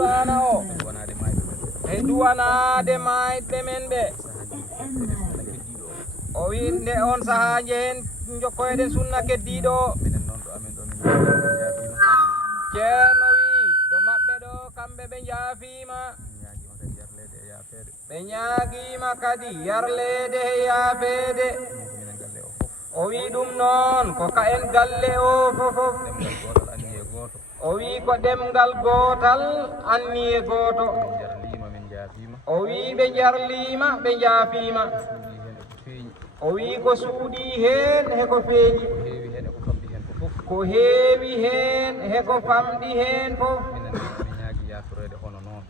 Qur'ana o e duwanade mayɓe men ɓe o wi nde on sahaa njehen jokkoyɗen sunna keddiɗo o ceerno wi ɗo maɓɓe ɗo kamɓe ɓe jaafima ɓe ñaagima kadi yarlede he yaafede o wi ɗum noon ko ka en galle o fofof o wi ko ɗemgal gootal anniye gooto o wi ɓe jarlima ɓe jaafima o wi ko suuɗi heen heko feeñi ko heewi heen heko famɗi heen fof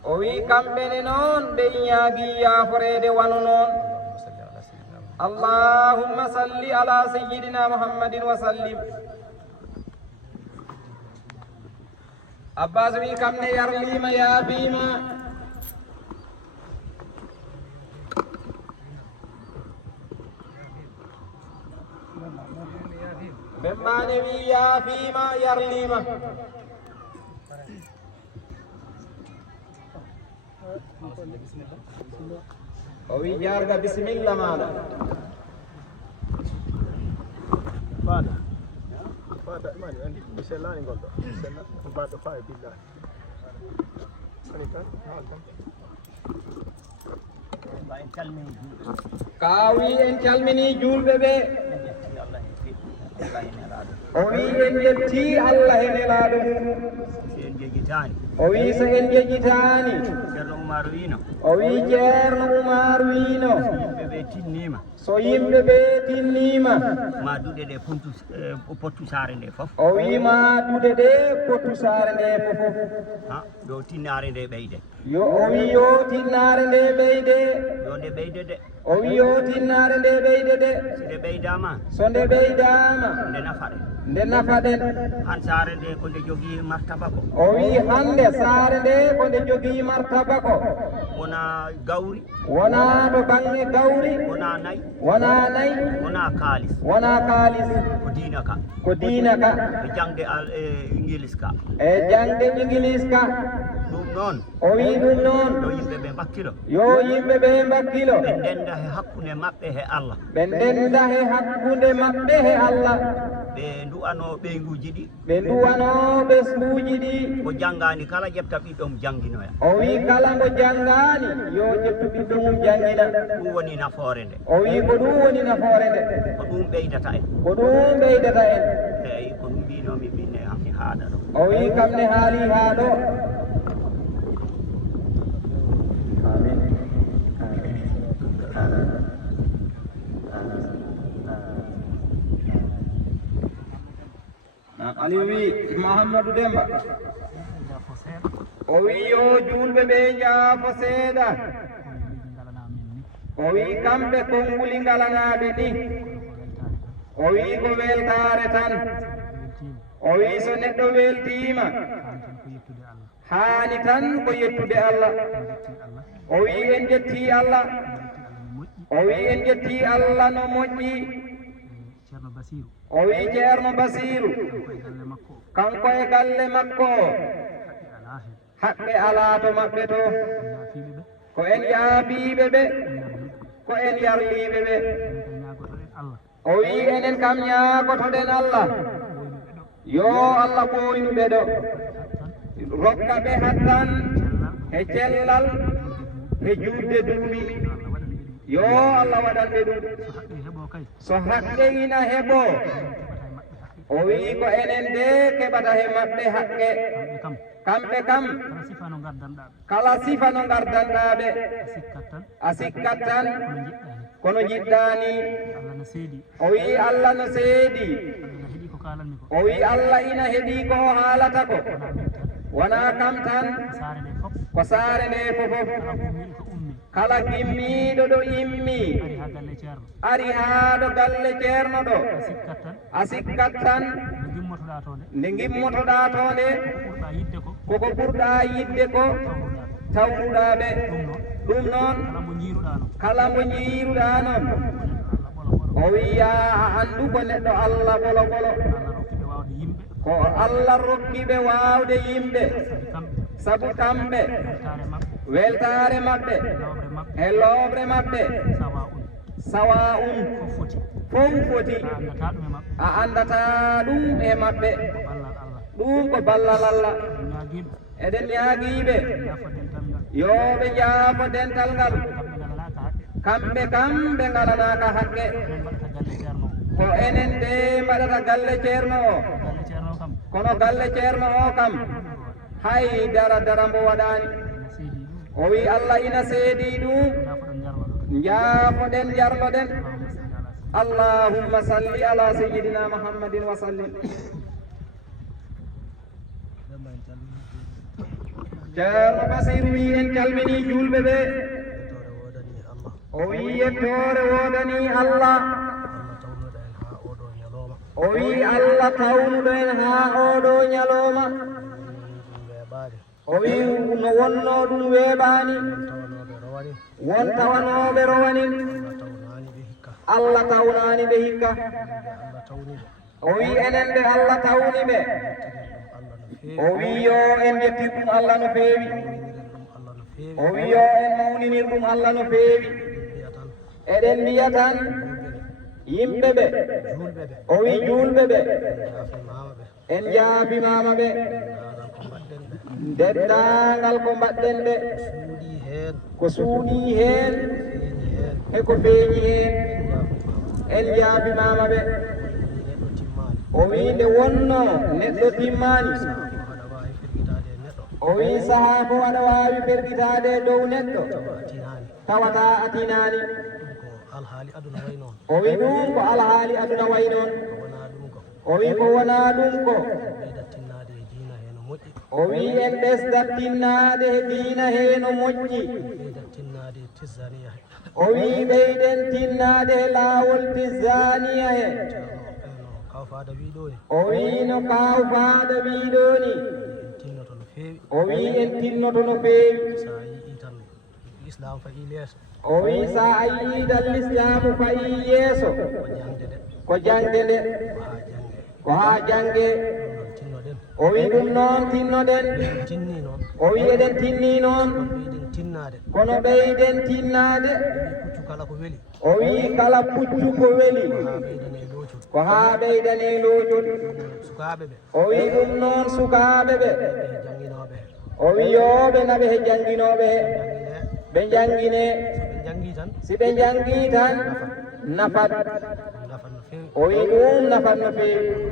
o wi kamɓene noon ɓe ñaagi yaaforede wano noon allahumma salli ala sayyidina muhammadin wa sallim abbas wi kamne yarlima yaafima bembane wi yaafima yarlima o wi jarga bisimilla maɗa fada mani andi mi sellani gonɗo sella mbaɗɗo fa e billahi ani tan kawi en calmini julɓe ɓe o wi en yetti Allah e nelaɗo mum o wi so en jejjitani o wi ceerno Oumar wino so yimɓe ɓe tinnima maduɗe ɗe pottu saare nde fof o wi maduɗe ɗe pottu saare nde fofof yo tinnare nde ɓeyde yo o wi yo tinnare nde ɓeyde yo nde ɓeyde de o wi yo tinnare nde ɓeyde de so nde ɓeydama so nde ɓeydama nde nafaɗe nde nafaɗen han saare nde ko nde jogii martaba ko o wi hande saare nde ko nde jogii martaba ko wona gawri wona to bange gawri wona nayi wona nayi wona kaalis wona kaalis ko diina ka ko diina ka e jangde ingilis ka e jangde ingilis ka ɗum noon o wi ɗum noon yo yimɓe ɓe mbakkilo yo yimɓe ɓe mbakkilo ɓe ndenda he hakkunde maɓɓe he Allah ɓe ndenda he hakkunde maɓɓe he Allah ɓe du'ano ɓeyguji ɗi ɓe duwano ɓesguji ɗi ko janngani kala ƴefta ɓiɗɗom jannginoya o wi kala mo janngani yo ƴettu ɓiɗɗo mum janngina ɗum woni nafoore nde o wi ko ɗum woni nafoore nde ko ɗum ɓeydata en ko ɗum ɓeydata en eyi ko ɗum mbinomi minne hammi haaɗa ɗo o wi kam ne haali haa ɗo Aliou wi Mahamadou Demba o wi yo julɓe ɓe jaafo seeɗa o wi kamɓe konnguli ngalanaɓe ni o wi ko weltare tan o wi so neɗɗo weltima haani tan ko yettude Allah o wi en jetti Allah o wi en jetti Allah no moƴƴi o wi ceerno Basiru kanko e galle makko haqqe alaa to maɓɓe to ko en yaafiɓe ɓe ko en yarliɓe ɓe o wi enen kam ñaagotoɗen Allah yo Allah ɓooynuɓe ɗo rokka ɓe hattan e cellal e juutde duumi yo Allah waɗanɓe ɗum so haqqe ina heɓo o wi ko enen de keɓata he maɓɓe haqqe kamɓe kam kala sifa no gardanɗaɓe a sikkat tan kono jiɗɗani o wi Allah no seedi o wi Allah ina heeɗi ko haalata ko wona kam tan ko saare nde fofof kala gimmiɗo ɗo immi ari haa ɗo galle ceerno ɗo a sikkat tan nde gimmotoɗa to nde koko ɓurɗa yidde ko tawruɗa ɓe ɗum noon kala mo jiiruɗa noon o wiya a anndu ko neɗɗo Allah ɓolo ɓolo ko Allah rokkiɓe waawde yimɓe sabu kamɓe weltare maɓɓe weltare maɓɓe lawɓe maɓɓe e looɓre maɓɓe sawa un sawa fof foti fof foti a andata ɗum e maɓɓe a andata ɗum e maɓɓe ko ballal Allah ɗum ko ballal Allah ñaguiɓe eɗen ñaagiɓe jafo dental ngal yo ɓe jaafo dental ngal kamɓe ngalanaka haqqe kamɓe kam ɓe ngalanaka haqqe enen mbaɗata galle ceerno o ko enen de mbaɗata galle ceerno o galle ceerno kam kono galle ceerno o kam hay dara mbo waɗani ene seedi ɗum o wi Allah ina seedi ɗum jafoɗon jarlo ɗo jaafoɗen allahumma salli ala sayyidina muhammadin wa sallim ceerno Basiru wi en calmini julɓe ɓe o wi yettore wodani Allah o wi Allah tawnuɗo en ha oɗo ñalowma o wi no wonno ɗum weeɓani won tawanoɓe rowanin Allah tawnani ɓe hikka o wi enen ɓe Allah tawni ɓe o wi yo en jettir ɗum Allah no feewi o wi yo en mawninir ɗum Allah no feewi eɗen mbiya tan yimɓe ɓe o wi julɓe ɓe en jaabimama ɓe dendagal ko mbaɗɗen ɓe ko suuɗi hen e ko feeñi hen en jaabimama ɓe o wi nde wonno neɗɗo timmani o wi saaha fo aɗa wawi fergitade dow neɗɗo tawata a tinani o wi ɗum ko alhaali aduna way noon o wi ko wona ɗum ko o wi en ɓesdat tinnade he diina he no moƴƴi o wi ɓeyɗen tinnade he laawol tizaniya he o wi no kawfaada wiɗoni o wi en tinnoto no feewi o wi sa a yiidan l'islamu fayi yeeso ko jangde nde ko ha jange o wi ɗum noon tinnoɗen o wi eɗen tinni noon kono ɓeyden tinnade o wi kala puccu ko weli ko ha ɓeydane loojol o wi ɗum noon sukaɓe ɓe o wi yoɓe naɓe he janguinoɓe he ɓe jangine si ɓe jangi tan nafat o wi ɗum nafat no feewi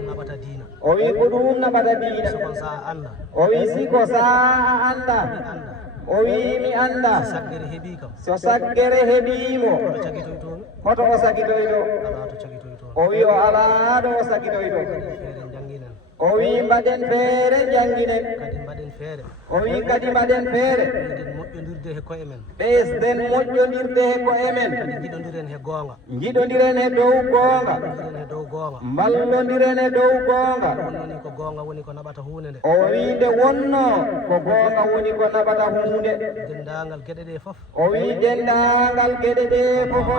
o wi ko ɗum naɓata diina o wi siko sa a anda o wi mi anda so saggere heeɓimo hoto o sagitoyto o wi o ala ɗo o sagitoyto o wi mbaɗen feere janginen o wi kadi mbaɗen feere ɓesden moƴƴodirde he koye men jiɗodiren he dow goonga mballodiren he dow goonga o wi nde wonno ko goonga woni ko naɓata hunde o wi dendagal geɗe ɗe fofof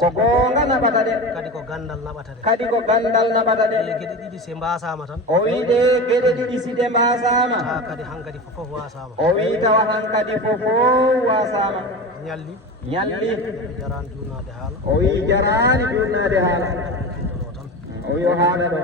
ko goonga naɓata ɗe kadi ko gandal naɓata ɗe geɗe ɗiɗi si mbasama tan o wi ɗe geɗe ɗiɗi si ɗe mbasama kadi hankadi fofof wasama o wi tawa hankadi fofof wasama ñalli jarani jurnade haala o wi jarani jurnade haala o wi o haala ɗo